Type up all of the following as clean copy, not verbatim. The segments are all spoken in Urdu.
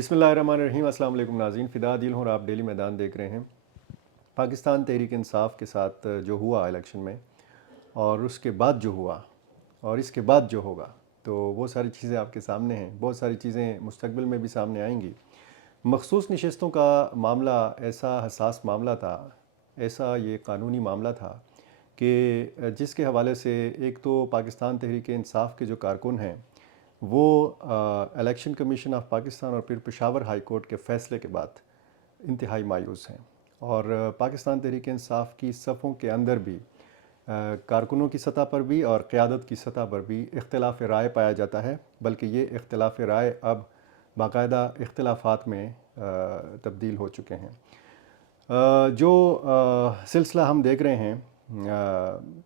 بسم اللہ الرحمن الرحیم۔ السلام علیکم ناظرین، فدا دل ہوں اور آپ ڈیلی میدان دیکھ رہے ہیں۔ پاکستان تحریک انصاف کے ساتھ جو ہوا الیکشن میں، اور اس کے بعد جو ہوا، اور اس کے بعد جو ہوگا، تو وہ ساری چیزیں آپ کے سامنے ہیں۔ بہت ساری چیزیں مستقبل میں بھی سامنے آئیں گی۔ مخصوص نشستوں کا معاملہ ایسا حساس معاملہ تھا، ایسا یہ قانونی معاملہ تھا کہ جس کے حوالے سے ایک تو پاکستان تحریک انصاف کے جو کارکن ہیں وہ الیکشن کمیشن آف پاکستان اور پھر پشاور ہائی کورٹ کے فیصلے کے بعد انتہائی مایوس ہیں، اور پاکستان تحریک انصاف کی صفوں کے اندر بھی کارکنوں کی سطح پر بھی اور قیادت کی سطح پر بھی اختلاف رائے پایا جاتا ہے، بلکہ یہ اختلاف رائے اب باقاعدہ اختلافات میں تبدیل ہو چکے ہیں۔ جو سلسلہ ہم دیکھ رہے ہیں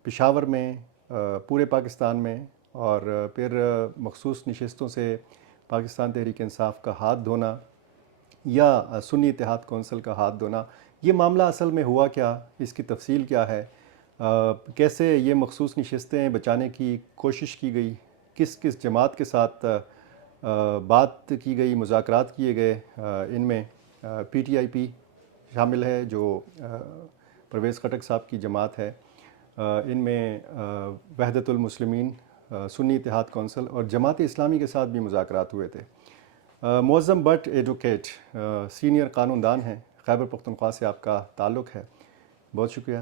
پشاور میں، پورے پاکستان میں، اور پھر مخصوص نشستوں سے پاکستان تحریک انصاف کا ہاتھ دھونا یا سنی اتحاد کونسل کا ہاتھ دھونا، یہ معاملہ اصل میں ہوا کیا، اس کی تفصیل کیا ہے، کیسے یہ مخصوص نشستیں بچانے کی کوشش کی گئی، کس کس جماعت کے ساتھ بات کی گئی، مذاکرات کیے گئے، ان میں پی ٹی آئی پی شامل ہے جو پرویز خٹک صاحب کی جماعت ہے، ان میں وحدت المسلمین، سنی اتحاد کونسل اور جماعت اسلامی کے ساتھ بھی مذاکرات ہوئے تھے۔ معظم بٹ ایڈوکیٹ سینئر قانون دان ہیں، خیبر پختونخوا سے آپ کا تعلق ہے، بہت شکریہ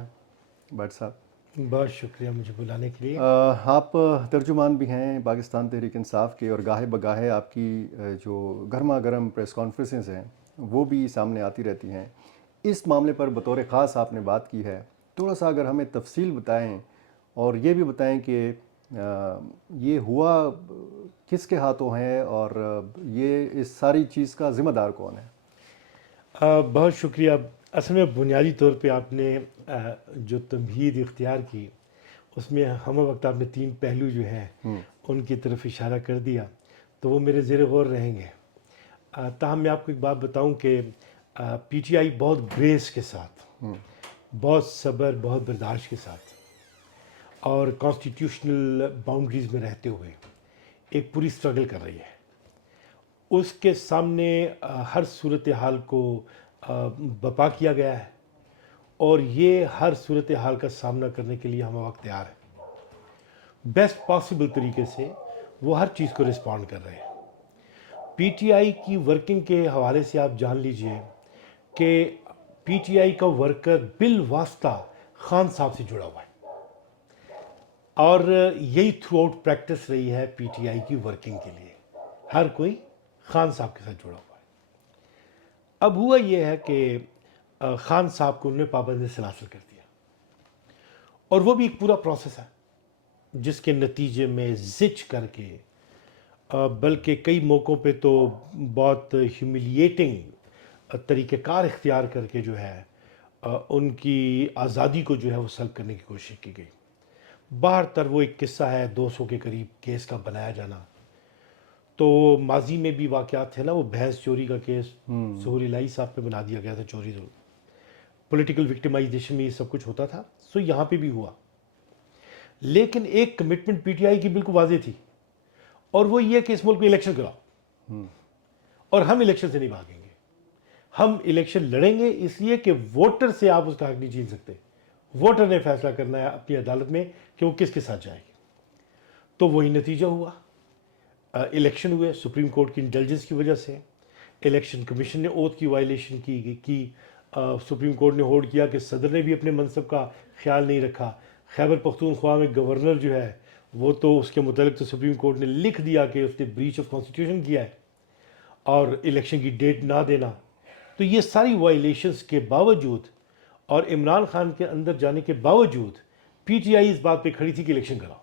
بٹ صاحب۔ بہت شکریہ مجھے بلانے کے لیے۔ آپ ترجمان بھی ہیں پاکستان تحریک انصاف کے، اور گاہے بگاہے آپ کی جو گرما گرم پریس کانفرنسز ہیں وہ بھی سامنے آتی رہتی ہیں۔ اس معاملے پر بطور خاص آپ نے بات کی ہے، تھوڑا سا اگر ہمیں تفصیل بتائیں، اور یہ بھی بتائیں کہ یہ ہوا کس کے ہاتھوں ہے، اور یہ اس ساری چیز کا ذمہ دار کون ہے؟ بہت شکریہ۔ اصل میں بنیادی طور پہ آپ نے جو تمہید اختیار کی، اس میں ہم وقت آپ نے 3 پہلو جو ہیں ان کی طرف اشارہ کر دیا، تو وہ میرے زیر غور رہیں گے۔ تاہم میں آپ کو ایک بات بتاؤں کہ پی ٹی آئی بہت گریس کے ساتھ، بہت صبر، بہت برداشت کے ساتھ، اور کانسٹیٹیوشنل باؤنڈریز میں رہتے ہوئے ایک پوری سٹرگل کر رہی ہے۔ اس کے سامنے ہر صورتحال کو بپا کیا گیا ہے، اور یہ ہر صورتحال کا سامنا کرنے کے لیے ہم وقت تیار ہیں۔ بیسٹ پاسبل طریقے سے وہ ہر چیز کو رسپونڈ کر رہے ہیں۔ پی ٹی آئی کی ورکنگ کے حوالے سے آپ جان لیجئے کہ پی ٹی آئی کا ورکر بالواسطہ خان صاحب سے جڑا ہوا ہے، اور یہی تھرو آؤٹ پریکٹس رہی ہے پی ٹی آئی کی ورکنگ کے لیے، ہر کوئی خان صاحب کے ساتھ جڑا ہوا ہے۔ اب ہوا یہ ہے کہ خان صاحب کو انہوں نے پابند سلاسل کر دیا، اور وہ بھی ایک پورا پروسیس ہے جس کے نتیجے میں زچ کر کے، بلکہ کئی موقعوں پہ تو بہت ہیوملیٹنگ طریقہ کار اختیار کر کے جو ہے ان کی آزادی کو جو ہے وہ سلب کرنے کی کوشش کی گئی۔ باہر تر وہ ایک قصہ ہے 200 کے قریب کیس کا بنایا جانا۔ تو ماضی میں بھی واقعات تھے نا، وہ بھینس چوری کا کیس ظہور الہی صاحب پہ بنا دیا گیا تھا، چوری پولیٹیکل وکٹمائزیشن میں یہ سب کچھ ہوتا تھا، سو یہاں پہ بھی ہوا۔ لیکن ایک کمٹمنٹ پی ٹی آئی کی بالکل واضح تھی، اور وہ یہ کہ اس ملک میں الیکشن کراؤ، اور ہم الیکشن سے نہیں بھاگیں گے۔ ہم الیکشن لڑیں گے اس لیے کہ ووٹر سے آپ اس کا حق نہیں چھین سکتے، ووٹر نے فیصلہ کرنا ہے اپنی عدالت میں کہ وہ کس کے ساتھ جائے گی۔ تو وہی نتیجہ ہوا، الیکشن ہوئے سپریم کورٹ کی انٹیلیجنس کی وجہ سے۔ الیکشن کمیشن نے اوتھ کی وائلیشن کی، سپریم کورٹ نے ہولڈ کیا کہ صدر نے بھی اپنے منصب کا خیال نہیں رکھا۔ خیبر پختونخوا میں گورنر جو ہے وہ تو اس کے متعلق تو سپریم کورٹ نے لکھ دیا کہ اس نے بریچ آف کانسٹیٹیوشن کیا ہے، اور الیکشن کی ڈیٹ نہ دینا۔ تو یہ ساری وائلیشنز کے باوجود اور عمران خان کے اندر جانے کے باوجود پی ٹی آئی اس بات پہ کھڑی تھی کہ الیکشن کراؤ۔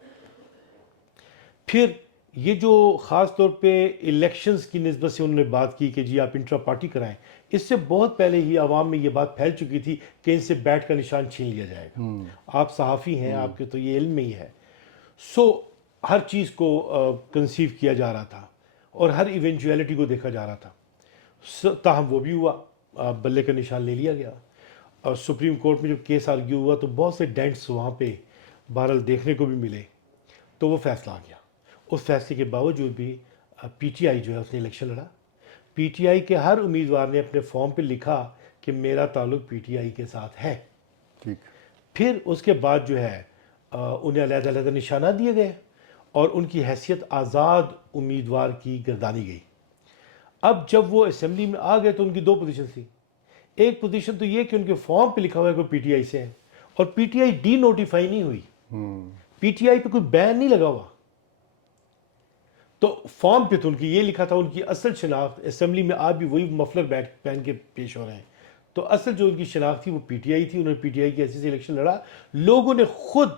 پھر یہ جو خاص طور پہ الیکشنز کی نسبت سے انہوں نے بات کی کہ جی آپ انٹرا پارٹی کرائیں، اس سے بہت پہلے ہی عوام میں یہ بات پھیل چکی تھی کہ ان سے بیٹ کا نشان چھین لیا جائے گا۔ آپ صحافی ہیں، آپ کے تو یہ علم میں ہی ہے۔ سو ہر چیز کو کنسیو کیا جا رہا تھا، اور ہر ایونچویلٹی کو دیکھا جا رہا تھا۔ تاہم وہ بھی ہوا، بلے کا نشان لے لیا گیا، اور سپریم کورٹ میں جب کیس آرگیو ہوا تو بہت سے ڈینٹس وہاں پہ بہرحال دیکھنے کو بھی ملے، تو وہ فیصلہ آ گیا۔ اس فیصلے کے باوجود بھی پی ٹی آئی جو ہے اس نے الیکشن لڑا۔ پی ٹی آئی کے ہر امیدوار نے اپنے فارم پہ لکھا کہ میرا تعلق پی ٹی آئی کے ساتھ ہے. ٹھیک. پھر اس کے بعد جو ہے انہیں علیحدہ علیحدہ نشانات دیے گئے اور ان کی حیثیت آزاد امیدوار کی گردانی گئی. اب جب وہ اسمبلی میں آ گئے تو ان کی دو پوزیشن تھی. ایک پوزیشن تو یہ کہ ان کے فارم پہ لکھا ہوا ہے کہ پی ٹی آئی سے ہے اور P T I D notify نہیں ہوئی, پی ٹی آئی پہ کوئی بین نہیں لگا ہوا. تو فارم پہ تو ان کی یہ لکھا تھا, ان کی اصل شناخت اسمبلی میں آپ بھی وہی مفلر بیگ پہن کے پیش ہو رہے ہیں, تو اصل جو ان کی شناخت تھی وہ پی ٹی آئی تھی. انہوں نے پی ٹی آئی کی ایسے سے الیکشن لڑا. لوگوں نے خود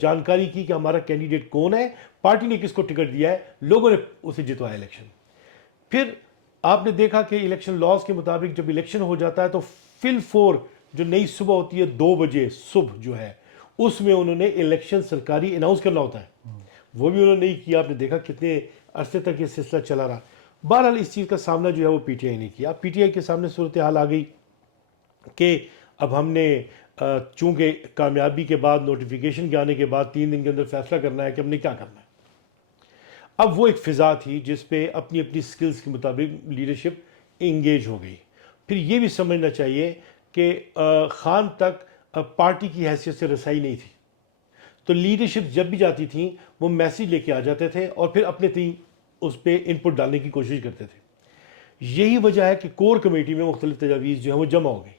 جانکاری کی کہ ہمارا کینڈیڈیٹ کون ہے, پارٹی نے کس کو ٹکٹ دیا ہے, لوگوں نے اسے جتوایا الیکشن. پھر آپ نے دیکھا کہ الیکشن لاز کے مطابق جب الیکشن ہو جاتا ہے تو فل فور جو نئی صبح ہوتی ہے 2 بجے صبح جو ہے اس میں انہوں نے الیکشن سرکاری اناؤنس کرنا ہوتا ہے. وہ بھی انہوں نے نہیں کیا. آپ نے دیکھا کتنے عرصے تک یہ سلسلہ چلا رہا. بہرحال اس چیز کا سامنا جو ہے وہ پی ٹی آئی نے کیا. پی ٹی آئی کے سامنے صورتحال آ گئی کہ اب ہم نے چونکہ کامیابی کے بعد نوٹیفیکیشن کے آنے کے بعد 3 دن کے اندر فیصلہ کرنا ہے کہ ہم نے کیا کرنا ہے. اب وہ ایک فضا تھی جس پہ اپنی اپنی سکلز کے مطابق لیڈرشپ انگیج ہو گئی. پھر یہ بھی سمجھنا چاہیے کہ خان تک پارٹی کی حیثیت سے رسائی نہیں تھی, تو لیڈرشپ جب بھی جاتی تھیں وہ میسیج لے کے آ جاتے تھے اور پھر اپنے تئیں اس پہ ان پٹ ڈالنے کی کوشش کرتے تھے. یہی وجہ ہے کہ کور کمیٹی میں مختلف تجاویز جو ہیں وہ جمع ہو گئی,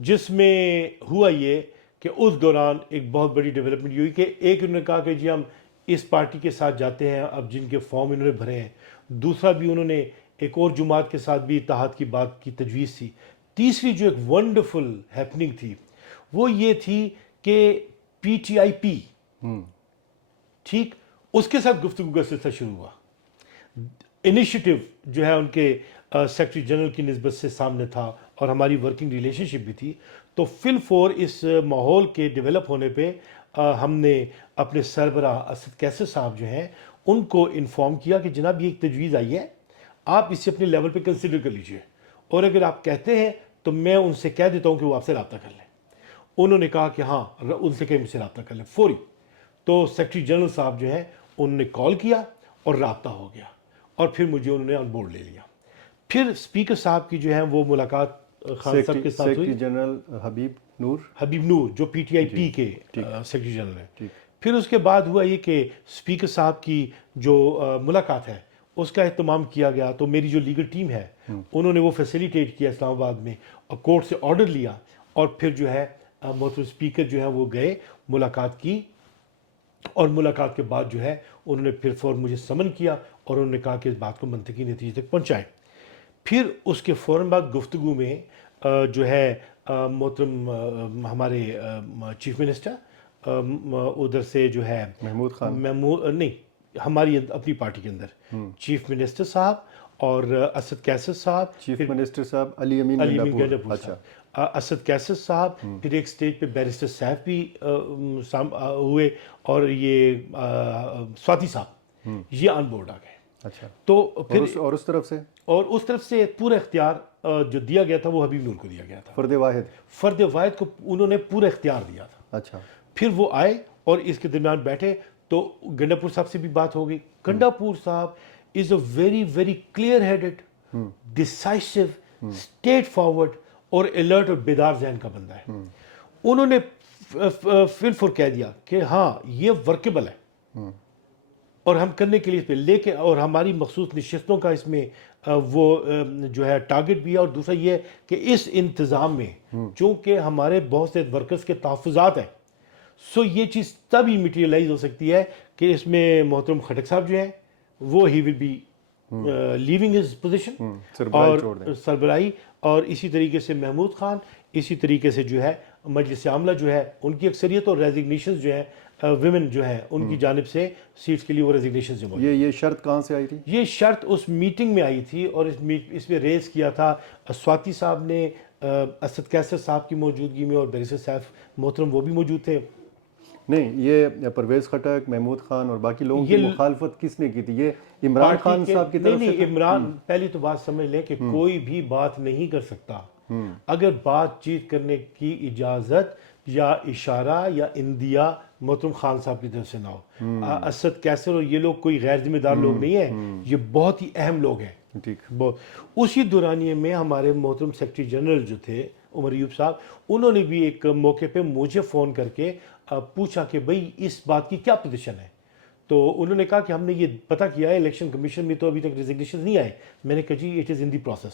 جس میں ہوا یہ کہ اس دوران ایک بہت بڑی ڈیولپمنٹ یہ ہوئی کہ ایک انہوں نے کہا کہ جی ہم اس پارٹی کے ساتھ جاتے ہیں اب جن کے فارم انہوں نے بھرے ہیں. دوسرا بھی انہوں نے ایک اور جماعت کے ساتھ بھی اتحاد کی بات کی تجویز تھی. تیسری جو ایک ونڈرفل ہیپننگ تھی وہ یہ تھی کہ پی ٹی آئی پی ٹھیک اس کے ساتھ گفتگو کا سلسلہ شروع ہوا. انیشیٹو جو ہے ان کے سیکرٹری جنرل کی نسبت سے سامنے تھا اور ہماری ورکنگ ریلیشن شپ بھی تھی. تو فل فور اس ماحول کے ڈیولپ ہونے پہ ہم نے اپنے سربراہ اسد کیسر صاحب جو ہیں ان کو انفارم کیا کہ جناب یہ ایک تجویز آئی ہے, آپ اسے اپنے لیول پہ کنسیڈر کر لیجئے, اور اگر آپ کہتے ہیں تو میں ان سے کہہ دیتا ہوں کہ وہ آپ سے رابطہ کر لیں. انہوں نے کہا کہ ہاں ان سے کہ مجھ سے رابطہ کر لیں فوری. تو سیکرٹری جنرل صاحب جو ہیں انہوں نے کال کیا اور رابطہ ہو گیا اور پھر مجھے انہوں نے آن بورڈ لے لیا. پھر اسپیکر صاحب کی جو ہے وہ ملاقات خان صاحب کے ساتھ ہوئی. سیکرٹری جنرل حبیب نور جو پی ٹی آئی پی کے سیکرٹری جنرل ہیں. پھر اس کے بعد ہوا یہ کہ اسپیکر صاحب کی جو ملاقات ہے اس کا اہتمام کیا گیا. تو میری جو لیگل ٹیم ہے انہوں نے وہ فیسیلیٹیٹ کیا اسلام آباد میں اور کورٹ سے آرڈر لیا اور پھر جو ہے محترم اسپیکر جو ہے وہ گئے, ملاقات کی, اور ملاقات کے بعد جو ہے انہوں نے پھر فوراً مجھے سمن کیا اور انہوں نے کہا کہ اس بات کو منطقی نتیجے تک پہنچائیں. پھر اس کے فوراً بعد گفتگو میں جو ہے محترم ہمارے چیف منسٹر ادھر سے جو ہے محمود خان نہیں ہماری اپنی پارٹی کے اندر چیف منسٹر صاحب اور اسد کیسر صاحب, چیف منسٹر صاحب علی امین گنڈاپور صاحب, اسد کیسر صاحب, پھر ایک سٹیج پہ بیرسٹر صاحب بھی ہوئے اور یہ سواتی صاحب یہ آن بورڈ آ گئے. اچھا. تو پھر اور اس طرف سے پورا اختیار جو دیا گیا تھا وہ حبیب نور کو دیا گیا تھا. فرد واحد کو انہوں نے پورا اختیار دیا تھا. اچھا. پھر وہ آئے اور اس کے درمیان بیٹھے تو گنڈاپور صاحب سے بھی بات ہو گئی. گنڈاپور صاحب is a very very clear headed, decisive, straightforward اور الرٹ اور بیدار ذہن کا بندہ ہے. انہوں نے فل فور کہہ دیا کہ ہاں یہ ورکیبل ہے اور ہم کرنے کے لیے اس پہ لے کے, اور ہماری مخصوص نشستوں کا اس میں وہ جو ہے ٹارگٹ بھی ہے. اور دوسرا یہ کہ اس انتظام میں چونکہ ہمارے بہت سے ورکرز کے تحفظات ہیں, سو یہ چیز تبھی میٹیریلائز ہو سکتی ہے کہ اس میں محترم خٹک صاحب جو ہیں وہ ہی will be leaving his position اور سربراہی, اور اسی طریقے سے محمود خان, اسی طریقے سے جو ہے مجلس عاملہ جو ہے ان کی اکثریت اور ریزگنیشنز جو ہیں ویمن جو ہیں ان کی جانب سے سیٹس کے لیے وہ ریزگنیشنز جو موجود. یہ شرط کہاں سے آئی تھی؟ یہ شرط اس میٹنگ میں آئی تھی اور اس میں ریز کیا تھا سواتی صاحب نے, اسد کیسر صاحب کی موجودگی میں, اور بیرسٹر صاحب محترم وہ بھی موجود تھے. نہیں, یہ پرویز خٹک, محمود خان اور باقی لوگوں کی مخالفت کس نے کی تھی؟ یہ عمران خان صاحب کی طرف سے؟ نہیں, عمران پہلی تو بات سمجھ لیں کہ کوئی بھی بات نہیں کر سکتا اگر بات چیت کرنے کی اجازت یا اشارہ یا اندیا محترم خان صاحب کی طرف سے نہ ہو. اسد کیسر اور یہ لوگ کوئی غیر ذمہ دار لوگ نہیں ہیں, یہ بہت ہی اہم لوگ ہیں. ٹھیک. بہت. اسی دورانیے میں ہمارے محترم سیکرٹری جنرل جو تھے عمر ایوب صاحب, انہوں نے بھی ایک موقع پہ مجھے فون کر کے پوچھا کہ بھئی اس بات کی کیا پوزیشن ہے. تو انہوں نے کہا کہ ہم نے یہ پتہ کیا ہے الیکشن کمیشن میں تو ابھی تک ریزگنیشن نہیں آئے. میں نے کہا جی it is in the process.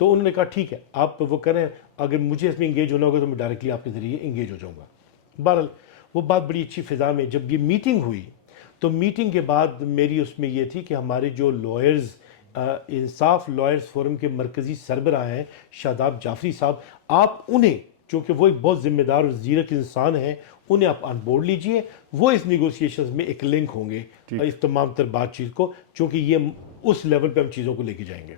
تو انہوں نے کہا ٹھیک ہے آپ وہ کریں, اگر مجھے اس میں انگیج ہونا ہوگا تو میں ڈائریکٹلی آپ کے ذریعے انگیج ہو جاؤں گا. بہرحال وہ بات بڑی اچھی فضا میں جب یہ میٹنگ ہوئی تو میٹنگ کے بعد میری اس میں یہ تھی کہ ہمارے جو لائرز انصاف لائرز فورم کے مرکزی سربراہ ہیں شاداب جعفری صاحب, آپ انہیں چونکہ وہ ایک بہت ذمہ دار اور زیرک انسان ہیں, انہیں آپ آن بورڈ لیجئے. وہ اس نیگوسیشنز میں ایک لنک ہوں گے اس تمام تر بات چیز کو, چونکہ یہ اس لیول پہ ہم چیزوں کو لے کے جائیں گے.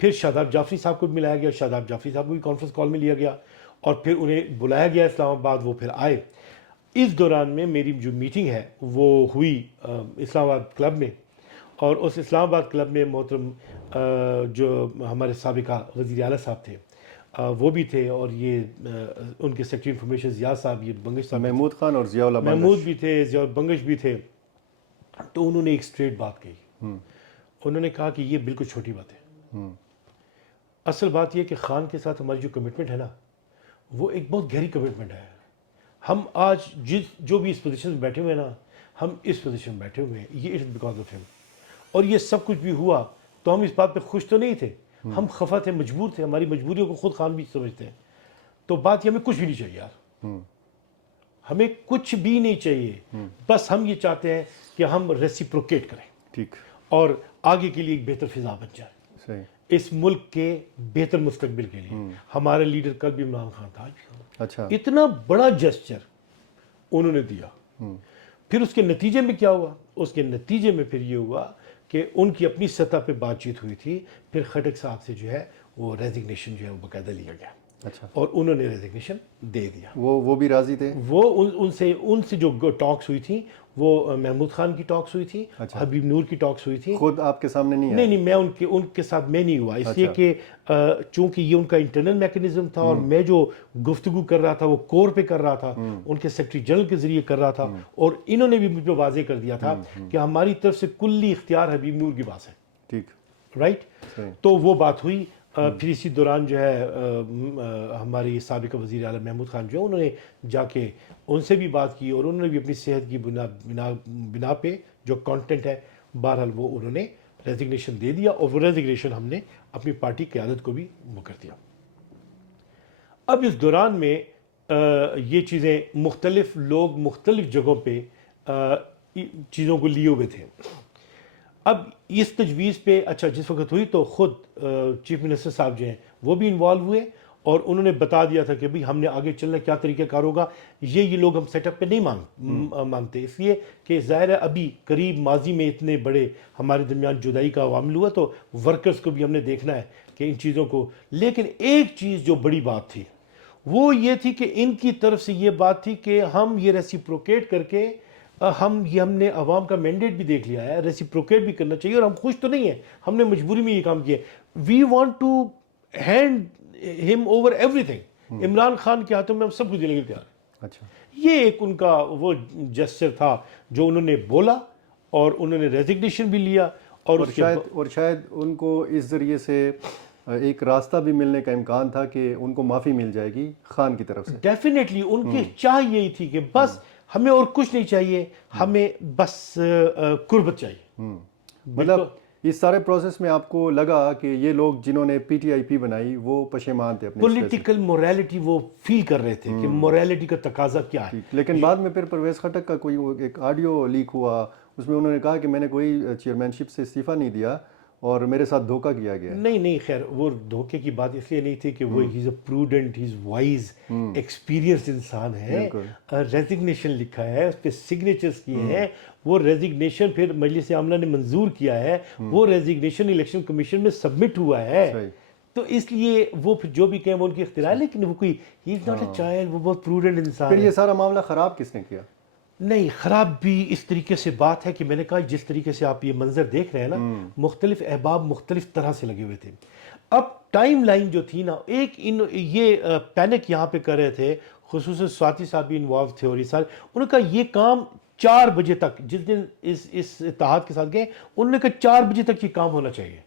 پھر شاداب جعفری صاحب کو بھی ملایا گیا, شاداب جعفری صاحب کو بھی کانفرنس کال میں لیا گیا اور پھر انہیں بلایا گیا اسلام آباد, وہ پھر آئے. اس دوران میں میری جو میٹنگ ہے وہ ہوئی اسلام آباد کلب میں, اور اس اسلام آباد کلب میں محترم جو ہمارے سابقہ وزیر اعلیٰ صاحب تھے وہ بھی تھے, اور یہ ان کے سیکرٹری انفارمیشن ضیاء صاحب, یہ بنگش صاحب, محمود خان اور ضیاء اللہ بنگش, محمود بھی تھے, ضیاء بنگش بھی تھے. تو انہوں نے ایک اسٹریٹ بات کہی. انہوں نے کہا کہ یہ بالکل چھوٹی بات ہے. اصل بات یہ کہ خان کے ساتھ ہماری جو کمٹمنٹ ہے نا وہ ایک بہت گہری کمٹمنٹ ہے. ہم آج جو بھی اس پوزیشن میں بیٹھے ہوئے ہیں نا, ہم اس پوزیشن میں بیٹھے ہوئے ہیں یہ اٹ بیکاز آف ہم. اور یہ سب کچھ بھی ہوا تو ہم اس بات پہ خوش تو نہیں تھے, ہم خفا تھے, مجبور تھے. ہماری مجبوریوں کو خود خان بھی سمجھتے ہیں. تو بات یہ ہمیں کچھ بھی نہیں چاہیے یار, ہمیں کچھ بھی نہیں چاہیے. بس ہم یہ چاہتے ہیں کہ ہم ریسیپروکیٹ کریں, ٹھیک, اور آگے کے لیے ایک بہتر فضا بن جائے صحیح, اس ملک کے بہتر مستقبل کے لیے. ہمارے لیڈر کل بھی عمران خان تھا, اچھا, اتنا بڑا جسچر انہوں نے دیا. پھر اس کے نتیجے میں کیا ہوا؟ اس کے نتیجے میں پھر یہ ہوا کہ ان کی اپنی سطح پہ بات چیت ہوئی تھی. پھر خٹک صاحب سے جو ہے وہ ریزگنیشن جو ہے وہ باقاعدہ لیا گیا, اچھا, اور انہوں نے ریزگنیشن دے دیا. وہ بھی راضی تھے. وہ ان سے جو ٹاکس ہوئی تھی وہ محمود خان کی ٹاکس ہوئی تھی, حبیب نور کی ٹاکس ہوئی تھی. خود آپ کے سامنے نہیں آئے؟ نہیں, میں ان کے ساتھ میں نہیں ہوا, اس لیے کہ چونکہ یہ ان کا انٹرنل میکنزم تھا, اور میں جو گفتگو کر رہا تھا وہ کور پہ کر رہا تھا, ان کے سیکرٹری جنرل کے ذریعے کر رہا تھا, اور انہوں نے بھی مجھ پہ واضح کر دیا تھا کہ ہماری طرف سے کلی اختیار حبیب نور کی پاس ہے. ٹھیک, رائٹ. تو وہ بات ہوئی. پھر اسی دوران جو ہے ہماری سابقہ وزیر اعلیٰ محمود خان جو ہے انہوں نے جا کے ان سے بھی بات کی, اور انہوں نے بھی اپنی صحت کی بنا پہ جو کانٹینٹ ہے بہرحال وہ انہوں نے ریزگنیشن دے دیا, اور وہ ریزگنیشن ہم نے اپنی پارٹی قیادت کو بھی وہ کر دیا. اب اس دوران میں یہ چیزیں مختلف لوگ مختلف جگہوں پہ چیزوں کو لیے ہوئے تھے. اب اس تجویز پہ اچھا جس وقت ہوئی تو خود چیف منسٹر صاحب جو ہیں وہ بھی انوالو ہوئے, اور انہوں نے بتا دیا تھا کہ بھئی ہم نے آگے چلنا کیا طریقہ کار ہوگا. یہ لوگ ہم سیٹ اپ پہ نہیں مانتے, اس لیے کہ ظاہر ہے ابھی قریب ماضی میں اتنے بڑے ہمارے درمیان جدائی کا عوامل ہوا, تو ورکرز کو بھی ہم نے دیکھنا ہے کہ ان چیزوں کو. لیکن ایک چیز جو بڑی بات تھی وہ یہ تھی کہ ان کی طرف سے یہ بات تھی کہ ہم یہ ریسیپروکیٹ کر کے ہم نے عوام کا مینڈیٹ بھی دیکھ لیا ہے, ریسیپروکیٹ بھی کرنا چاہیے, اور ہم خوش تو نہیں ہیں, ہم نے مجبوری میں یہ کام کیا. وی وانٹ ٹو ہینڈ ہم over every thing. Imran Khan کے ہاتھوں میں ہم سب کچھ دینے کے تیار ہیں. اچھا, یہ ایک ان کا وہ جسچر تھا جو انہوں نے بولا, اور انہوں نے ریزگنیشن بھی لیا, اور شاید ان کو اس ذریعے سے ایک راستہ بھی ملنے کا امکان تھا کہ ان کو معافی مل جائے گی خان کی طرف سے. ڈیفینیٹلی ان کی چاہ یہی تھی کہ بس ہمیں اور کچھ نہیں چاہیے, ہمیں بس قربت چاہیے. مطلب اس سارے پروسیس میں آپ کو لگا کہ یہ لوگ جنہوں نے پی ٹی آئی پی بنائی وہ پشیمان تھے, پولیٹیکل موریلٹی وہ فیل کر رہے تھے کہ موریلٹی کا تقاضا کیا ہے. لیکن بعد میں پھر پرویز خٹک کا کوئی ایک آڈیو لیک ہوا, اس میں انہوں نے کہا کہ میں نے کوئی چیئرمین شپ سے استعفیٰ نہیں دیا اور میرے ساتھ دھوکہ کیا گیا. نہیں, خیر وہ دھوکے کی بات اس لیے نہیں تھی کہ وہ he is a prudent, he is wise, experience انسان ہے. ریزگنیشن لکھا ہے, اس پہ سگنیچرز کیے ہیں, وہ ریزگنیشن پھر مجلس عاملہ نے منظور کیا ہے, وہ ریزگنیشن الیکشن کمیشن میں سبمٹ ہوا ہے. تو اس لیے وہ پھر جو بھی کہیں وہ ان کی اختراع ہے, لیکن وہ کوئی ہی از ناٹ اے چائلڈ, وہ بہت پروڈنٹ انسان ہے. پھر یہ سارا معاملہ خراب کس نے کیا؟ نہیں, خراب بھی اس طریقے سے بات ہے کہ میں نے کہا جس طریقے سے آپ یہ منظر دیکھ رہے ہیں نا, مختلف احباب مختلف طرح سے لگے ہوئے تھے. اب ٹائم لائن جو تھی نا, ایک یہ پینک یہاں پہ کر رہے تھے, خصوصاً سواتی صاحب بھی انوالو تھے, اور یہ سارے انہوں نے کہا یہ کام 4 بجے تک, جس دن اس اتحاد کے ساتھ گئے انہوں نے کہا 4 بجے تک یہ کام ہونا چاہیے.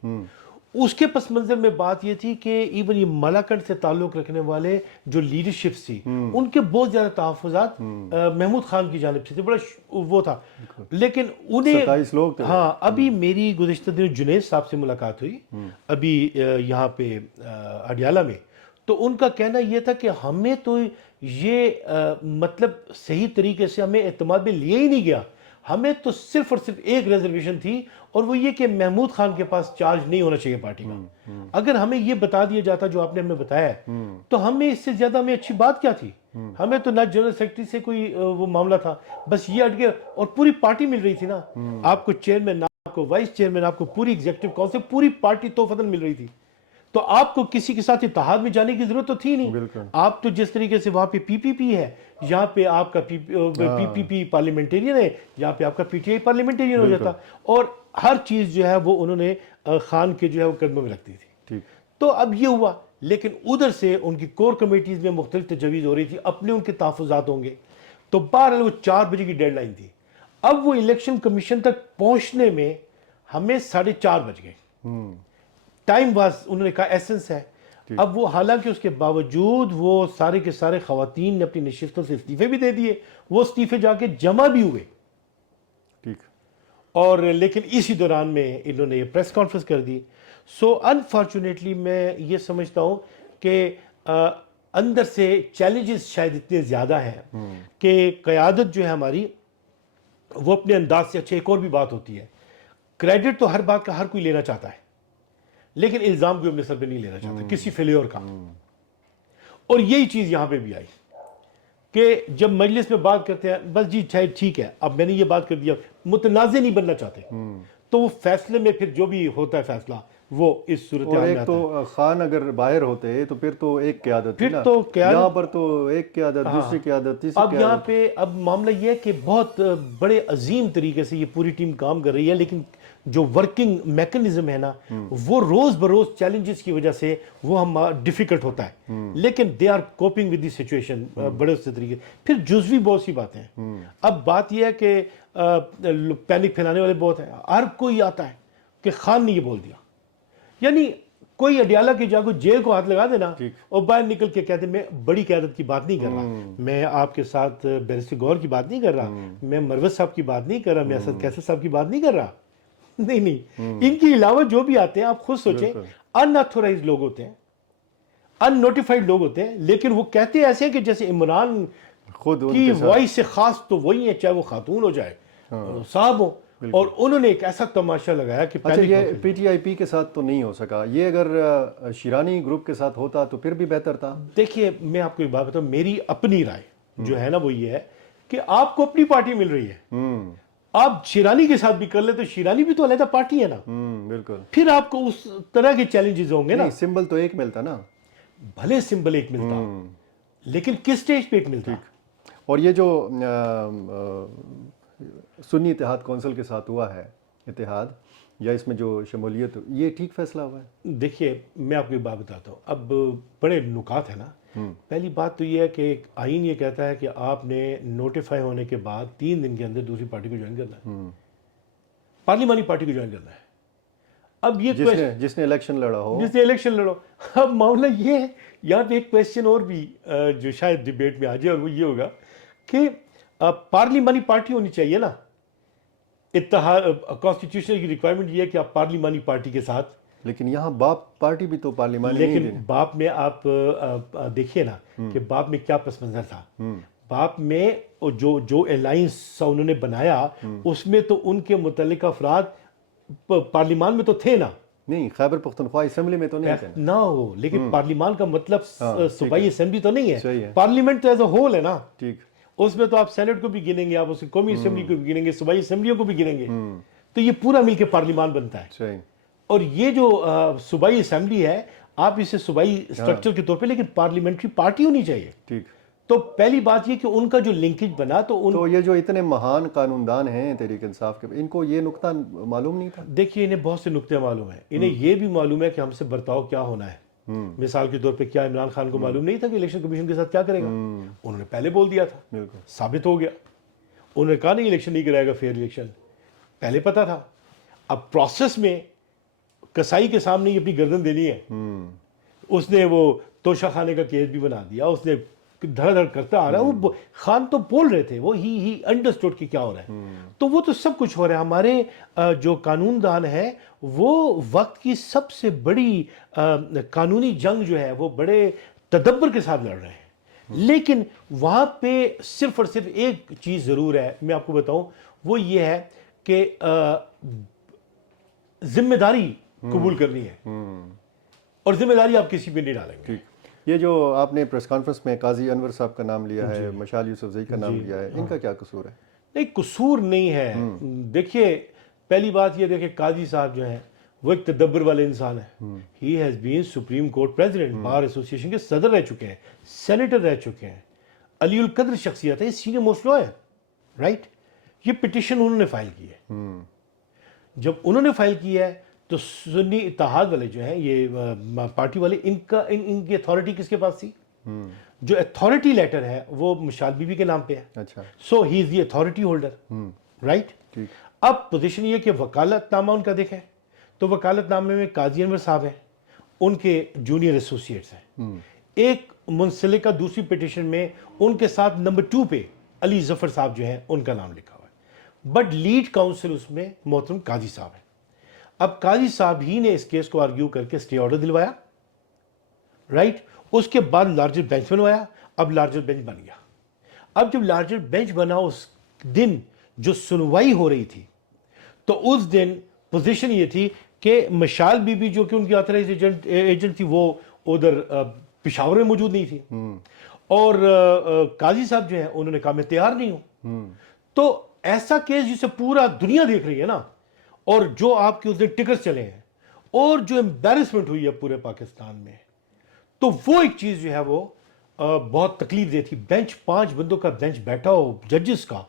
اس کے پس منظر میں بات یہ تھی کہ ایون یہ ملاکنڈ سے تعلق رکھنے والے جو لیڈرشپ تھی ان کے بہت زیادہ تحفظات محمود خان کی جانب سے تھے، بڑا وہ تھا، لیکن انہیں 27 لوگ تھے۔ ہاں ابھی میری گزشتہ دنوں جنید صاحب سے ملاقات ہوئی ابھی یہاں پہ اڈیالہ میں، تو ان کا کہنا یہ تھا کہ ہمیں تو یہ مطلب صحیح طریقے سے ہمیں اعتماد میں لیا ہی نہیں گیا، ہمیں تو صرف اور صرف ایک ریزرویشن تھی اور وہ یہ کہ محمود خان کے پاس چارج نہیں ہونا چاہیے پارٹی کا۔ اگر ہمیں یہ بتا دیا جاتا جو آپ نے ہمیں بتایا ہے تو ہمیں اس سے زیادہ ہمیں اچھی بات کیا تھی؟ ہمیں تو نہ جنرل سیکرٹری سے کوئی وہ معاملہ تھا، بس یہ اٹ گیا، اور پوری پارٹی مل رہی تھی نا، آپ کو چیئرمین، آپ کو وائس چیئرمین، آپ کو پوری ایگزیکٹو کونسل، پوری پارٹی توفتاً مل رہی تھی، تو آپ کو کسی کے ساتھ اتحاد میں جانے کی ضرورت تو تھی نہیں۔ آپ تو جس طریقے سے وہاں پہ پی پی پی ہے، یہاں پہ آپ کا پی پی پی پارلیمنٹیرین ہے، یہاں پہ آپ کا پی ٹی آئی پارلیمنٹیرین ہو جاتا، اور ہر چیز جو ہے وہ انہوں نے خان کے جو ہے وہ قدموں میں رکھتی تھی۔ تو اب یہ ہوا، لیکن ادھر سے ان کی کور کمیٹیز میں مختلف تجویز ہو رہی تھی، اپنے ان کے تحفظات ہوں گے، تو بہرحال وہ 4 بجے کی ڈیڈ لائن تھی۔ اب وہ الیکشن کمیشن تک پہنچنے میں ہمیں 4:30 بج گئے۔ ٹائم واز، انہوں نے کہا ایسنس ہے۔ اب وہ حالانکہ اس کے باوجود وہ سارے کے سارے خواتین نے اپنی نشستوں سے استعفے بھی دے دیے، وہ استعفے جا کے جمع بھی ہوئے، اور لیکن اسی دوران میں انہوں نے یہ پریس کانفرنس کر دی۔ سو انفارچونیٹلی میں یہ سمجھتا ہوں کہ اندر سے چیلنجز شاید اتنے زیادہ ہیں کہ قیادت جو ہے ہماری وہ اپنے انداز سے، اچھا ایک اور بھی بات ہوتی ہے، کریڈٹ تو ہر بات کا ہر کوئی لینا چاہتا ہے، لیکن الزام کوئی اپنے سر پہ نہیں لینا چاہتا کسی فیلیور کا، اور یہی چیز یہاں پہ بھی آئی کہ جب مجلس میں بات کرتے ہیں بس جی ٹھیک ہے، اب میں نے یہ بات کر دیا، متنازع نہیں بننا چاہتے، تو وہ فیصلے میں پھر جو بھی ہوتا ہے فیصلہ وہ اس صورت اور ایک تو خان اگر باہر ہوتے تو پھر تو ایک قیادت تھی نا، یہاں پر تو ایک قیادت، دوسری قیادت، تیسری اب یہاں پہ اب معاملہ یہ ہے کہ بہت بڑے عظیم طریقے سے یہ پوری ٹیم کام کر رہی ہے، لیکن جو ورکنگ میکنزم ہے نا وہ روز بروز چیلنجز کی وجہ سے وہ ہم ڈیفیکلٹ ہوتا ہے، لیکن they are coping with the situation بڑے اس طریقے۔ پھر جزوی بہت سی باتیں ہیں، اب بات یہ ہے کہ پینک پھیلانے والے بہت ہیں، ہر کوئی آتا ہے کہ خان نے یہ بول دیا، یعنی کوئی اڈیالہ کے جا کو جیل کو ہاتھ لگا دینا اور باہر نکل کے کہتے میں بڑی قیادت کی بات نہیں کر رہا، میں آپ کے ساتھ بیرسٹر گور کی بات نہیں کر رہا، میں مروت صاحب کی بات نہیں کر رہا، میں اسد کیسر صاحب کی بات نہیں کر رہا، نہیں، ان کے علاوہ جو بھی آتے ہیں آپ خود سوچیں، ان آتھورائزڈ لوگ ہوتے ہیں، ان نوٹیفائڈ لوگ ہوتے ہیں، لیکن وہ کہتے ایسے ہیں کہ جیسے عمران خود کی وائس سے خاص تو وہی ہے، چاہے وہ خاتون ہو جائے صاحب ہو، اور انہوں نے ایک ایسا تماشا لگایا کہ اچھا یہ پی ٹی آئی پی کے ساتھ تو نہیں ہو سکا، یہ اگر شیرانی گروپ کے ساتھ ہوتا تو پھر بھی بہتر تھا۔ دیکھیے میں آپ کو ایک بات بتاؤں، میری اپنی رائے جو ہے نا وہ یہ ہے کہ آپ کو اپنی پارٹی مل رہی ہے، آپ شیرانی کے ساتھ بھی کر لیں تو شیرانی بھی تو علیحدہ پارٹی ہے نا، بالکل، پھر آپ کو اس طرح کے چیلنجز ہوں گے نا، سمبل تو ایک ملتا نا، بھلے سمبل ایک ملتا لیکن کس سٹیج پہ ایک ملتا۔ اور یہ جو سنی اتحاد کونسل کے ساتھ ہوا ہے اتحاد، یا اس میں جو شمولیت، یہ ٹھیک فیصلہ ہوا ہے؟ دیکھیے میں آپ کو ایک بات بتاتا ہوں، اب بڑے نکات ہیں نا، پہلی بات تو یہ ہے کہ آئین یہ کہتا ہے کہ آپ نے نوٹیفائی ہونے کے بعد 3 دن کے اندر دوسری پارٹی کو جوائن کرنا ہے، پارلیمانی پارٹی کو جوائن کرنا ہے۔ اب یہ جس نے الیکشن لڑا ہو، جس نے الیکشن لڑو، اب معاملہ یہ ہے، یہاں پہ ایک کویسچن اور بھی جو شاید ڈیبیٹ میں آ جائے، اور وہ یہ ہوگا کہ پارلیمانی پارٹی ہونی چاہیے نا، اتحاد کانسٹیٹیوشن کی ریکوائرمنٹ یہ ہے کہ آپ پارلیمانی پارٹی کے ساتھ، لیکن یہاں باپ پارٹی بھی تو پارلیمانی نہیں لیکن باپ میں آپ دیکھیے نا کہ باپ میں کیا پس منظر تھا، باپ میں جو الائنس انہوں نے بنایا اس میں تو ان کے متعلق افراد پارلیمان میں تو تھے نا، نہیں، خیبر پختونخوا اسمبلی میں تو نہیں تھے نہ ہو، لیکن پارلیمان کا مطلب صوبائی اسمبلی تو نہیں صحیح ہے، پارلیمنٹ تو ایز اے ہول ہے نا، ٹھیک، اس میں تو آپ سینٹ کو بھی گنیں گے، آپ اس قومی اسمبلی کو بھی گنیں گے، صوبائی اسمبلیوں کو بھی گنیں گے، تو یہ پورا مل کے پارلیمان بنتا ہے۔ صحیح، اور یہ جو صوبائی اسمبلی ہے آپ اسے صوبائی اسٹرکچر کے طور پہ، لیکن پارلیمنٹری پارٹی ہونی چاہیے۔ ٹھیک، تو پہلی بات یہ کہ ان کا جو لنکیج بنا تو یہ جو اتنے مہان قانون دان ہیں تحریک انصاف کے، ان کو یہ نقطہ معلوم نہیں تھا؟ دیکھیے انہیں بہت سے نقطے معلوم ہیں، انہیں یہ بھی معلوم ہے کہ ہم سے برتاؤ کیا ہونا ہے، مثال کے طور پہ کیا عمران خان کو معلوم نہیں تھا کہ الیکشن کمیشن کے ساتھ کیا کرے گا؟ انہوں نے پہلے بول دیا تھا، بالکل، ثابت ہو گیا، انہوں نے کہا نہیں الیکشن نہیں کرائے گا، فیئر الیکشن، پہلے پتا تھا۔ اب پروسیس میں کسائی کے سامنے ہی اپنی گردن دینی ہے. اس نے وہ توشہ خانے کا کیس بھی بنا دیا, اس نے دھڑ دھڑ کرتا آ رہا ہے. وہ خان تو بول رہے تھے, وہ ہی انڈرسٹوڈ کہ کیا ہو رہا ہے. تو وہ تو سب کچھ ہو رہا ہے. ہمارے جو قانون دان ہے وہ وقت کی سب سے بڑی قانونی جنگ جو ہے وہ بڑے تدبر کے ساتھ لڑ رہے ہیں. لیکن وہاں پہ صرف اور صرف ایک چیز ضرور ہے, میں آپ کو بتاؤں, وہ یہ ہے کہ ذمہ داری قبول کرنی ہے, اور ذمہ داری آپ کسی پہ نہیں ڈالیں گے. یہ جو آپ نے پریس کانفرنس میں قاضی انور صاحب کا نام لیا ہے, مشال یوسف زئی کا نام لیا ہے, ان کا کیا قصور ہے؟ نہیں, قصور نہیں ہے. دیکھیے پہلی بات یہ دیکھیں, قاضی صاحب جو ہیں وہ ایک تدبر والے انسان ہیں. He has been supreme court president, bar association کے صدر رہ چکے ہیں, سینیٹر رہ چکے ہیں, علی القدر شخصیت ہے, سینئر موسٹ لا ہے, رائٹ. یہ پٹیشن انہوں نے فائل کی ہے. جب انہوں نے فائل کی ہے تو سنی اتحاد والے جو ہیں, یہ پارٹی والے, ان کی اتھارٹی کس کے پاس تھی؟ جو اتھارٹی لیٹر ہے وہ مشال بی بی کے نام پہ ہے. اچھا, سو ہی از دی اتھارٹی ہولڈر, رائٹ. اب پوزیشن یہ کہ وکالت نامہ ان کا دیکھیں تو وکالت نامے میں قاضی انور صاحب ہیں, ان کے جونیئر ایسوسیٹس ہیں. ایک منسلکہ دوسری پٹیشن میں ان کے ساتھ نمبر 2 پہ علی ظفر صاحب جو ہیں ان کا نام لکھا ہوا ہے, بٹ لیڈ کاؤنسل اس میں محترم قاضی صاحب ہیں. اب قاضی صاحب ہی نے اس کیس کو آرگیو کر کے اسٹے آرڈر دلوایا, رائٹ. اس کے بعد لارجر بینچ بنوایا. اب لارجر بینچ بن گیا. اب جب لارجر بینچ بنا, اس دن جو سنوائی ہو رہی تھی تو اس دن پوزیشن یہ تھی کہ مشال بی بی جو کہ ان کی آتھرائز ایجنٹ تھی وہ ادھر پشاور میں موجود نہیں تھی, اور قاضی صاحب جو ہیں انہوں نے کہا میں تیار نہیں ہوں. تو ایسا کیس جسے پورا دنیا دیکھ رہی ہے نا, اور جو آپ کے اس دن ٹکٹ چلے ہیں, اور جو امبیرسمنٹ ہوئی ہے پورے پاکستان میں, تو وہ ایک چیز جو ہے وہ بہت تکلیف دہ تھی. بینچ 5 بندوں کا بینچ بیٹھا ہو ججز کا,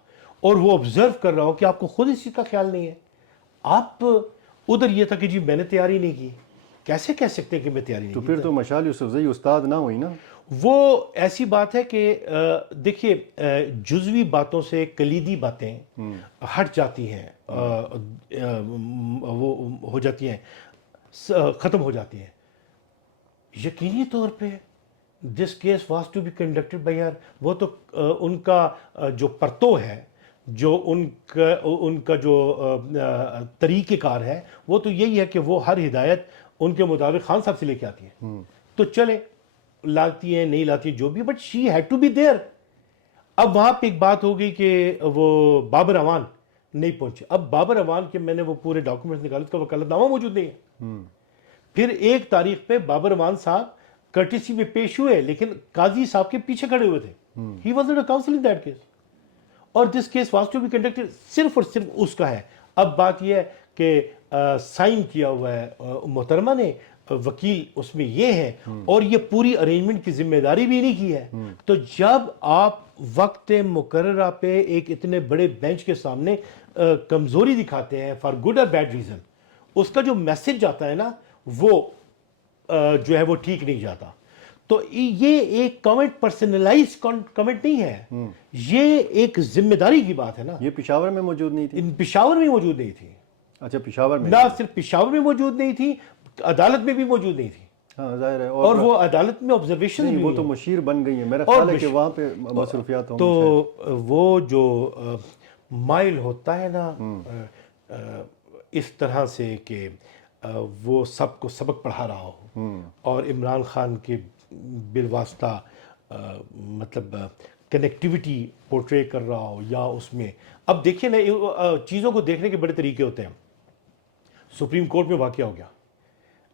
اور وہ آبزرو کر رہا ہو کہ آپ کو خود اس چیز کا خیال نہیں ہے. آپ ادھر یہ تھا کہ جی میں نے تیاری نہیں کی. کیسے کہہ سکتے ہیں کہ میں تیاری نہیں کی؟ تو پھر تو مشال یوسف زئی استاد نہ ہوئی نا. وہ ایسی بات ہے کہ دیکھیے جزوی باتوں سے کلیدی باتیں ہٹ جاتی ہیں, وہ ہو جاتی ہیں, ختم ہو جاتی ہیں. یقینی طور پہ this case was to be conducted by her. وہ تو ان کا جو پرتو ہے, جو ان کا جو طریقہ کار ہے, وہ تو یہی ہے کہ وہ ہر ہدایت ان کے مطابق خان صاحب سے لے کے آتی ہیں. تو چلے لاتی ہیں نہیں لاتی جو بھی, but she had to be there. اب وہاں پہ ایک بات ہو گئی کہ وہ بابر اعوان نہیں پہنچے. اب بابر اعوان کے میں نے وہ پورے ڈاکومنٹس نکالے, اس کا وکالت نامہ موجود نہیں ہے. پھر ایک تاریخ پہ بابر اعوان صاحب کرٹیسی میں پیش ہوئے, لیکن قاضی صاحب کے پیچھے کھڑے ہوئے تھے. He was not a counsel in that case, اور this case was to be conducted صرف اور صرف اس کا ہے. اب بات یہ ہے کہ سائن کیا ہوا ہے محترمہ نے, وکیل اس میں یہ ہے, اور یہ پوری ارینجمنٹ کی ذمہ داری بھی نہیں کی ہے. تو جب آپ وقت مقررہ پہ ایک اتنے بڑے بینچ کے سامنے کمزوری دکھاتے ہیں فار گڈ اور بیڈ ریزن, اس کا جو میسج جاتا ہے نا وہ جو ہے وہ ٹھیک نہیں جاتا. تو یہ ایک کمنٹ پرسنلائز کمنٹ نہیں ہے, یہ ایک ذمہ داری کی بات ہے نا. یہ پشاور میں موجود نہیں تھی؟ پشاور میں موجود نہیں تھی. اچھا, پشاور میں نہ صرف پشاور میں موجود نہیں تھی, عدالت میں بھی موجود نہیں تھی. ہاں ظاہر ہے, اور وہ عدالت میں آبزرویشن بھی وہ تو مشیر بن گئی ہے, میرا خیال ہے کہ وہاں پہ مصروفیات ہوں. تو وہ جو مائل ہوتا ہے نا اس طرح سے کہ وہ سب کو سبق پڑھا رہا ہو, اور عمران خان کے بالواسطہ مطلب کنیکٹیوٹی پورٹرے کر رہا ہو, یا اس میں اب دیکھیں نا چیزوں کو دیکھنے کے بڑے طریقے ہوتے ہیں. سپریم کورٹ میں واقعہ ہو گیا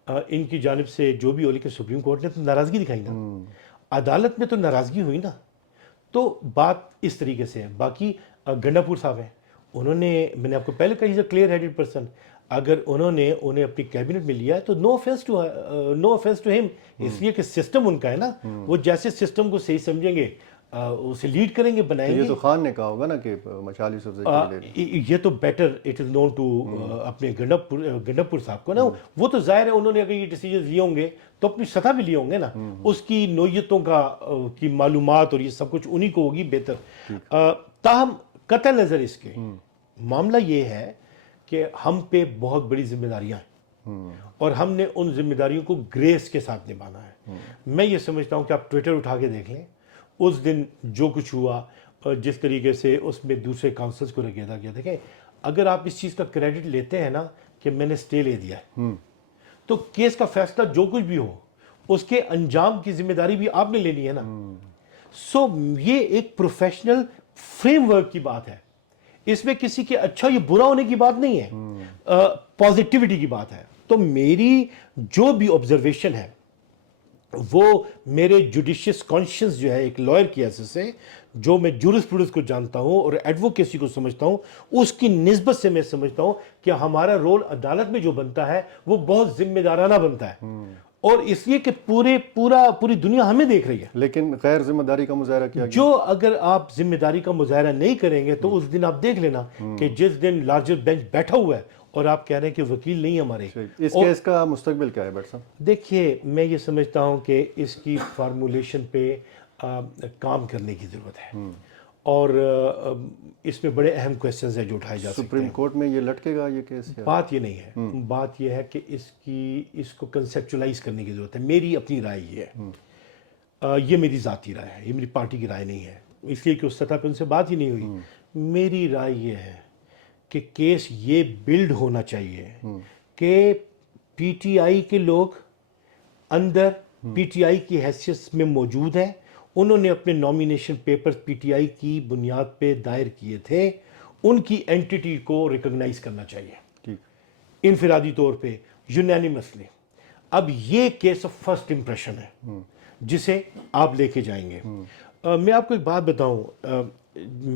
ان کی جانب سے جو بھی ہو, لیکن سپریم کورٹ نے تو ناراضگی دکھائی نا, عدالت میں تو ناراضگی ہوئی نا. تو بات اس طریقے سے ہے. باقی گنڈا پور صاحب ہیں, انہوں نے, میں نے آپ کو پہلے کہا, کلیئر ہیڈڈ پرسن. اگر انہیں اپنی کیبنٹ میں لیا ہے تو نو افینس ٹو ہم, اس لیے کہ سسٹم ان کا ہے نا, وہ جیسے سسٹم کو صحیح سمجھیں گے اسے لیڈ کریں گے, بنائیں گے. یہ تو خان نے کہا ہوگا نا کہ مشال یوسف زئی, یہ تو better it is known to اپنے گنڈا پور صاحب کو نا. وہ تو ظاہر ہے انہوں نے اگر یہ ڈیسیجن لیے ہوں گے تو اپنی سطح بھی لیے ہوں گے نا, اس کی نوعیتوں کی معلومات اور یہ سب کچھ انہی کو ہوگی بہتر. تاہم قطع نظر اس کے معاملہ یہ ہے کہ ہم پہ بہت بڑی ذمہ داریاں ہیں. اور ہم نے ان ذمہ داریوں کو گریس کے ساتھ نبھانا ہے. میں یہ سمجھتا ہوں کہ آپ ٹویٹر اٹھا کے دیکھ لیں, اس دن جو کچھ ہوا جس طریقے سے اس میں دوسرے کاؤنسلز کو رگیدا گیا, دیکھیں اگر آپ اس چیز کا کریڈٹ لیتے ہیں نا کہ میں نے سٹے لے دیا ہے, تو کیس کا فیصلہ جو کچھ بھی ہو اس کے انجام کی ذمہ داری بھی آپ نے لینی ہے نا. سو یہ ایک پروفیشنل فریم ورک کی بات ہے, اس میں کسی کے اچھا یا برا ہونے کی بات نہیں ہے, پازیٹیوٹی کی بات ہے. تو میری جو بھی آبزرویشن ہے وہ میرے جوڈیشیس کانشنس جو ہے ایک لائر کی حیثیت سے, جو میں جورسپروڈنس کو جانتا ہوں اور ایڈوکیسی کو سمجھتا ہوں, اس کی نسبت سے میں سمجھتا ہوں کہ ہمارا رول عدالت میں جو بنتا ہے وہ بہت ذمہ دارانہ بنتا ہے, اور اس لیے کہ پوری دنیا ہمیں دیکھ رہی ہے. لیکن غیر ذمہ داری کا مظاہرہ کیا گیا. جو اگر آپ ذمہ داری کا مظاہرہ نہیں کریں گے تو اس دن آپ دیکھ لینا کہ جس دن لارجر بینچ بیٹھا ہوا ہے اور آپ کہہ رہے ہیں کہ وکیل نہیں ہمارے. اس کیس کا مستقبل کیا ہے بٹ صاحب؟ دیکھیے میں یہ سمجھتا ہوں کہ اس کی فارمولیشن پہ کام کرنے کی ضرورت ہے, اور اس میں بڑے اہم کویسچنز ہیں جو اٹھائے جا سکتے ہیں. سپریم کورٹ میں یہ لٹکے گا یہ کیس؟ بات یہ نہیں ہے, بات یہ ہے کہ اس کو کنسیپچولائز کرنے کی ضرورت ہے. میری اپنی رائے یہ ہے, یہ میری ذاتی رائے ہے, یہ میری پارٹی کی رائے نہیں ہے, اس لیے کہ اس سطح پہ ان سے بات ہی نہیں ہوئی. میری رائے یہ ہے کہ کیس یہ بلڈ ہونا چاہیے کہ پی ٹی آئی کے لوگ اندر پی ٹی آئی کی حیثیت میں موجود ہیں, انہوں نے اپنے nomination papers P T I کی بنیاد پہ دائر کیے تھے, ان کی اینٹیٹی کو ریکگنائز کرنا چاہیے انفرادی طور پہ, یونینیمسلی. اب یہ کیس آف فرسٹ امپریشن ہے جسے آپ لے کے جائیں گے. میں آپ کو ایک بات بتاؤں,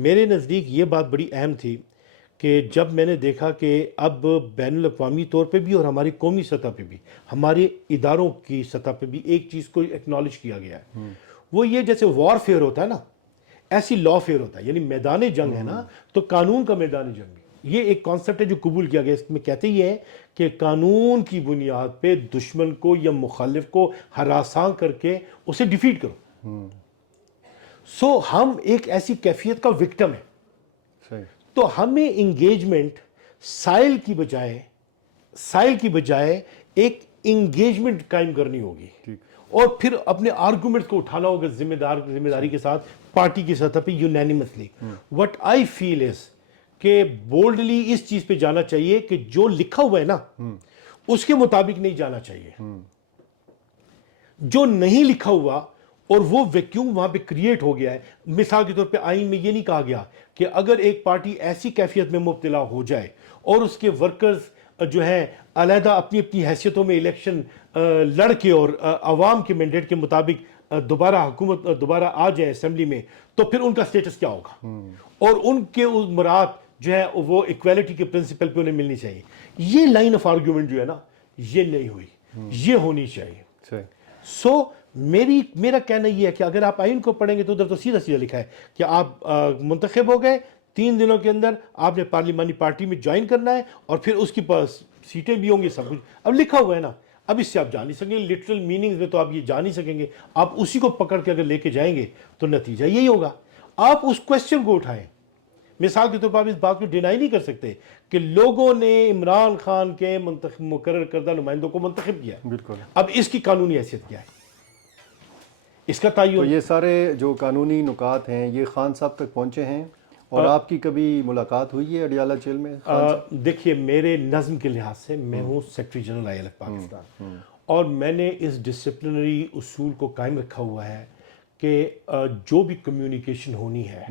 میرے نزدیک یہ بات بڑی اہم تھی کہ جب میں نے دیکھا کہ اب بین الاقوامی طور پہ بھی اور ہماری قومی سطح پہ بھی, ہمارے اداروں کی سطح پہ بھی ایک چیز کو ایکنالج کیا گیا ہے, وہ یہ جیسے وار فیئر ہوتا ہے نا, ایسی لا فیئر ہوتا ہے. یعنی میدان جنگ ہے نا, تو قانون کا میدان جنگ بھی, یہ ایک کانسیپٹ ہے جو قبول کیا گیا. اس میں کہتے ہی ہیں کہ قانون کی بنیاد پہ دشمن کو یا مخالف کو ہراساں کر کے اسے ڈیفیٹ کرو. سو ہم ایک ایسی کیفیت کا وکٹم ہے, تو ہمیں انگیجمنٹ سائل کی بجائے ایک انگیجمنٹ قائم کرنی ہوگی, اور پھر اپنے آرگومنٹ کو اٹھانا ہوگا ذمہ داری کے ساتھ پارٹی کی سطح پہ یونینیمسلی. وٹ آئی فیل از کہ بولڈلی اس چیز پہ جانا چاہیے کہ جو لکھا ہوا ہے نا اس کے مطابق نہیں جانا چاہیے. جو نہیں لکھا ہوا اور وہ ویکیوم وہاں پہ کریٹ ہو گیا ہے, مثال کے طور پہ آئین میں یہ نہیں کہا گیا کہ اگر ایک پارٹی ایسی کیفیت میں مبتلا ہو جائے اور اس کے ورکرز جو ہیں علیحدہ اپنی اپنی حیثیتوں میں الیکشن لڑ کے اور عوام کے مینڈیٹ کے مطابق دوبارہ آ جائے اسمبلی میں, تو پھر ان کا سٹیٹس کیا ہوگا, اور ان کے مراد جو ہے وہ ایکویلٹی کے پرنسپل پہ انہیں ملنی چاہیے. یہ لائن آف آرگیومنٹ جو ہے نا یہ نہیں ہوئی, یہ ہونی چاہیے. سو میرا کہنا یہ ہے کہ اگر آپ آئین کو پڑھیں گے تو ادھر تو سیدھا لکھا ہے کہ آپ منتخب ہو گئے, 3 دنوں کے اندر آپ نے پارلیمانی پارٹی میں جوائن کرنا ہے, اور پھر اس کی پاس سیٹیں بھی ہوں گی, سب کچھ اب لکھا ہوا ہے نا. اب اس سے آپ جا نہیں سکیں گے, لٹرل میننگز میں تو آپ یہ جا نہیں سکیں گے. آپ اسی کو پکڑ کے اگر لے کے جائیں گے تو نتیجہ یہی ہوگا. آپ اس کویسچن کو اٹھائیں, مثال کے طور پر آپ اس بات کو ڈینائی نہیں کر سکتے کہ لوگوں نے عمران خان کے مقرر کردہ نمائندوں کو منتخب کیا. بالکل. اب اس کی قانونی حیثیت کیا ہے, اس کا تعین. تو یہ سارے جو قانونی نکات ہیں یہ خان صاحب تک پہنچے ہیں, اور آپ کی کبھی ملاقات ہوئی ہے اڈیالہ جیل میں؟ دیکھیے میرے نظم کے لحاظ سے میں ہوں secretary general I L F Pakistan, اور میں نے اس ڈسپلنری اصول کو قائم رکھا ہوا ہے کہ جو بھی کمیونیکیشن ہونی ہے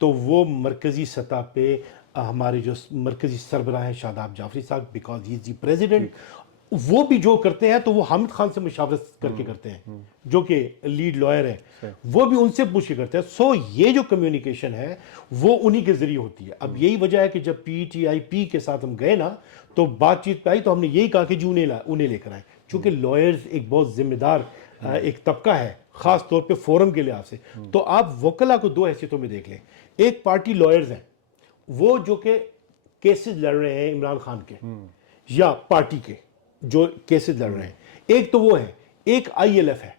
تو وہ مرکزی سطح پہ ہمارے جو مرکزی سربراہ ہیں شاداب جعفری صاحب, because he is the president, وہ بھی جو کرتے ہیں تو وہ حامد خان سے مشاورت کر کے کرتے ہیں جو کہ لیڈ لائر ہیں, وہ بھی ان سے پوچھ کے کرتے ہیں. سو یہ جو کمیونیکیشن ہے وہ انہی کے ذریعے ہوتی ہے. اب یہی وجہ ہے کہ جب پی ٹی آئی پی کے ساتھ ہم گئے نا تو بات چیت پہ آئی تو ہم نے یہی کہا کہ جو انہیں لے کر آئیں, چونکہ لائرز ایک بہت ذمہ دار ایک طبقہ ہے خاص طور پہ فورم کے لحاظ سے. تو آپ وکلا کو 2 حیثیتوں میں دیکھ لیں. ایک پارٹی لائرز ہیں وہ جو کہ کیسز لڑ رہے ہیں عمران خان کے یا پارٹی کے جو کیسز لڑ رہے ہیں, ایک تو وہ ہے, ایک آئی ایل ایف ہے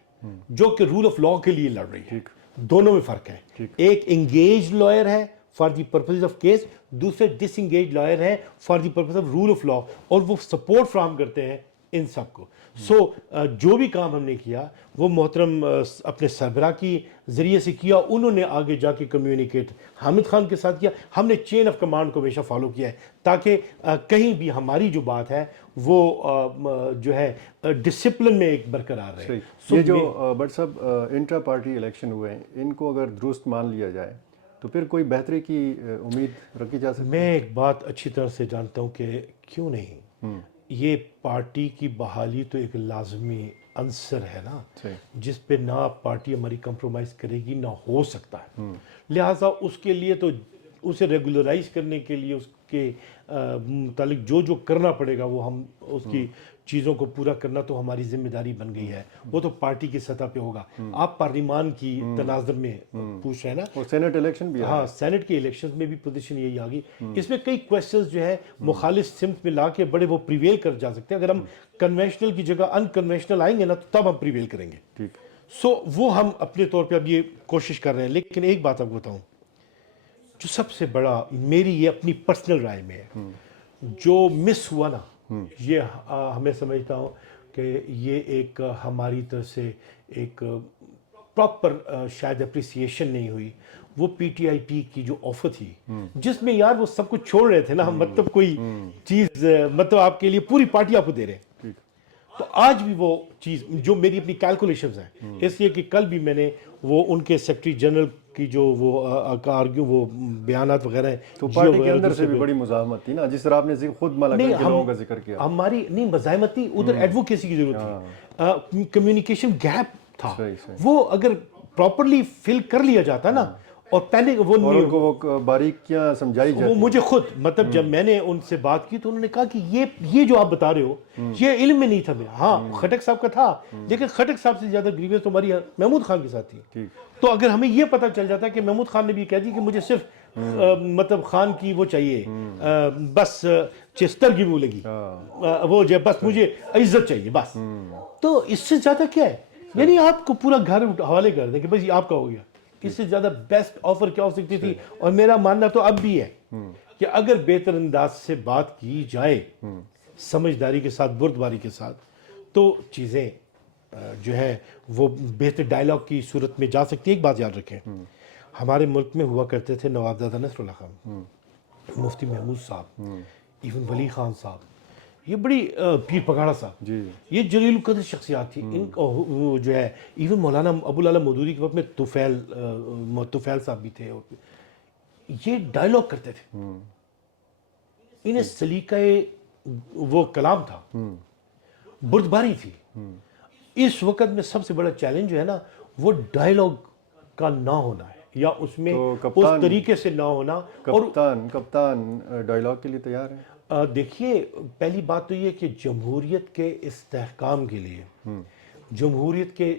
جو کہ رول آف لا کے لیے لڑ رہی ہے. دونوں میں فرق ہے. ایک انگیج لائر ہے for the purpose of case, دوسرے ڈس انگیج لائر ہیں for the purpose of rule of law, اور وہ سپورٹ فراہم کرتے ہیں ان سب کو. سو جو بھی کام ہم نے کیا وہ محترم اپنے سربراہ کی ذریعے سے کیا، انہوں نے آگے جا کے کمیونیکیٹ حامد خان کے ساتھ کیا. ہم نے چین آف کمانڈ کو ہمیشہ فالو کیا ہے تاکہ کہیں بھی ہماری جو بات ہے وہ جو ہے ڈسپلن میں ایک برقرار رہے. یہ جو بٹ صاحب انٹرا پارٹی الیکشن ہوئے ہیں، ان کو اگر درست مان لیا جائے تو پھر کوئی بہتری کی امید رکھی جا سکتی ہے؟ میں ایک بات اچھی طرح سے جانتا ہوں کہ کیوں نہیں، یہ پارٹی کی بحالی تو ایک لازمی عنصر ہے نا، جس پہ نہ پارٹی ہماری کمپرومائز کرے گی نہ ہو سکتا ہے. لہٰذا اس کے لیے تو اسے ریگولرائز کرنے کے لیے اس کے متعلق جو کرنا پڑے گا وہ ہم اس کی چیزوں کو پورا کرنا تو ہماری ذمہ داری بن گئی ہے. وہ تو پارٹی کی سطح پہ ہوگا. آپ پارلیمان کی تناظر میں پوچھ رہے ہیں نا، اور سینٹ الیکشن بھی ہاں سینٹ کے الیکشنز میں بھی پوزیشن یہی آ گئی. اس میں کئی کویسچنز جو ہے مخالف سمت میں لا کے بڑے وہ پریویل کر جا سکتے ہیں. اگر ہم کنونشنل کی جگہ ان کنونشنل آئیں گے نا تو تب ہم پریویل کریں گے. سو وہ ہم اپنے طور پہ اب یہ کوشش کر رہے ہیں. لیکن ایک بات آپ کو بتاؤں، جو سب سے بڑا میری یہ اپنی پرسنل رائے میں ہے، جو مس ہوا نا، یہ ہمیں سمجھتا ہوں کہ یہ ایک ہماری طرف سے ایک پراپر شاید اپریسیشن نہیں ہوئی. وہ پی ٹی آئی پی کی جو آفر تھی جس میں یار وہ سب کچھ چھوڑ رہے تھے نا، مطلب کوئی چیز مطلب آپ کے لیے پوری پارٹی آپ کو دے رہے ہیں. تو آج بھی وہ چیز جو میری اپنی کیلکولیشنز ہیں، اس لیے کہ کل بھی میں نے وہ ان کے سیکرٹری جنرل کی جو وہ آرگیو وہ بیانات وغیرہ ہیں، تو پارٹی کے اندر سے بھی بڑی مزاحمت تھی نا، جس طرح آپ نے خود ملکن کے لوگوں کا ذکر کیا. ہماری نہیں مزاحمت تھی، ادھر ایڈوکیسی کی ضرورت تھی. کمیونیکیشن گیپ تھا، وہ اگر پراپرلی فل کر لیا جاتا نا، اور پہلے وہ باریکیاں سمجھائی جاتی، وہ مجھے خود مطلب جب میں نے ان سے بات کی تو انہوں نے کہا کہ یہ جو آپ بتا رہے ہو یہ علم میں نہیں تھا. ہاں خٹک صاحب کا تھا، لیکن خٹک صاحب سے زیادہ گریوینس تو ہماری محمود خان کے ساتھ تھی. تو اگر ہمیں یہ پتہ چل جاتا ہے کہ محمود خان نے بھی کہہ دی کہ مجھے صرف مطلب خان کی وہ چاہیے، بس چستر کی وہ لگی وہ جو بس مجھے عزت چاہیے بس، تو اس سے زیادہ کیا ہے؟ یعنی آپ کو پورا گھر حوالے کر دیں کہ بس یہ آپ کا ہو گیا. اس سے زیادہ بیسٹ آفر کیا ہو سکتی تھی؟ اور میرا ماننا تو اب بھی ہے کہ اگر بہتر انداز سے بات کی جائے، سمجھداری کے ساتھ، بردباری کے ساتھ، تو چیزیں جو ہے وہ بہتر ڈائلاگ کی صورت میں جا سکتی ہے. ایک بات یاد رکھیں، ہمارے ملک میں ہوا کرتے تھے نواب زادہ نصر اللہ خان، مفتی محمود صاحب، ایون ولی خان صاحب، یہ بڑی پیر پگاڑا صاحب، یہ جلیل القدر شخصیات تھی. ان کو جو ہے ایون مولانا ابو العلا مودودی کے وقت میں توفیل صاحب بھی تھے، یہ ڈائلاگ کرتے تھے. انہیں سلیقہ وہ کلام تھا، بردباری تھی. اس وقت میں سب سے بڑا چیلنج جو ہے نا وہ ڈائلاگ کا نہ ہونا ہے، یا اس میں اس طریقے سے نہ ہونا. کپتان ڈائلاگ کے لیے تیار ہے؟ دیکھیے پہلی بات تو یہ کہ جمہوریت کے استحکام کے لیے، جمہوریت کے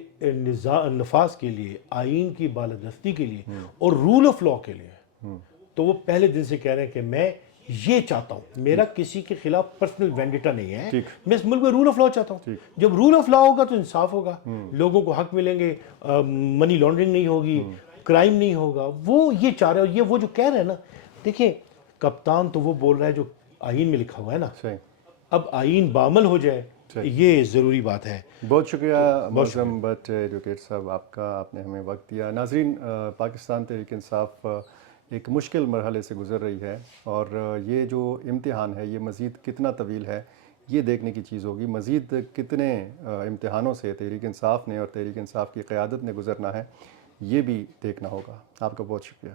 نفاذ کے لیے، آئین کی بالادستی کے لیے اور رول آف لا کے لیے، تو وہ پہلے دن سے کہہ رہے ہیں کہ میں یہ چاہتا ہوں. میرا کسی کے خلاف پرسنل وینڈیٹا نہیں ہے، میں اس ملک میں رول آف لا چاہتا ہوں. جب رول آف لا ہوگا تو انصاف ہوگا، لوگوں کو حق ملیں گے، منی لانڈرنگ نہیں ہوگی، کرائم نہیں ہوگا. وہ یہ چاہ رہے ہیں، یہ وہ جو کہہ رہے ہیں نا. دیکھیں کپتان تو وہ بول رہا ہے جو آئین میں لکھا ہوا ہے نا، اب آئین بعمل ہو جائے یہ ضروری بات ہے. بہت شکریہ معظم بٹ ایڈوکیٹ صاحب آپ کا، آپ نے ہمیں وقت دیا. ناظرین، پاکستان تحریک انصاف ایک مشکل مرحلے سے گزر رہی ہے، اور یہ جو امتحان ہے یہ مزید کتنا طویل ہے یہ دیکھنے کی چیز ہوگی. مزید کتنے امتحانوں سے تحریک انصاف نے اور تحریک انصاف کی قیادت نے گزرنا ہے یہ بھی دیکھنا ہوگا. آپ کا بہت شکریہ.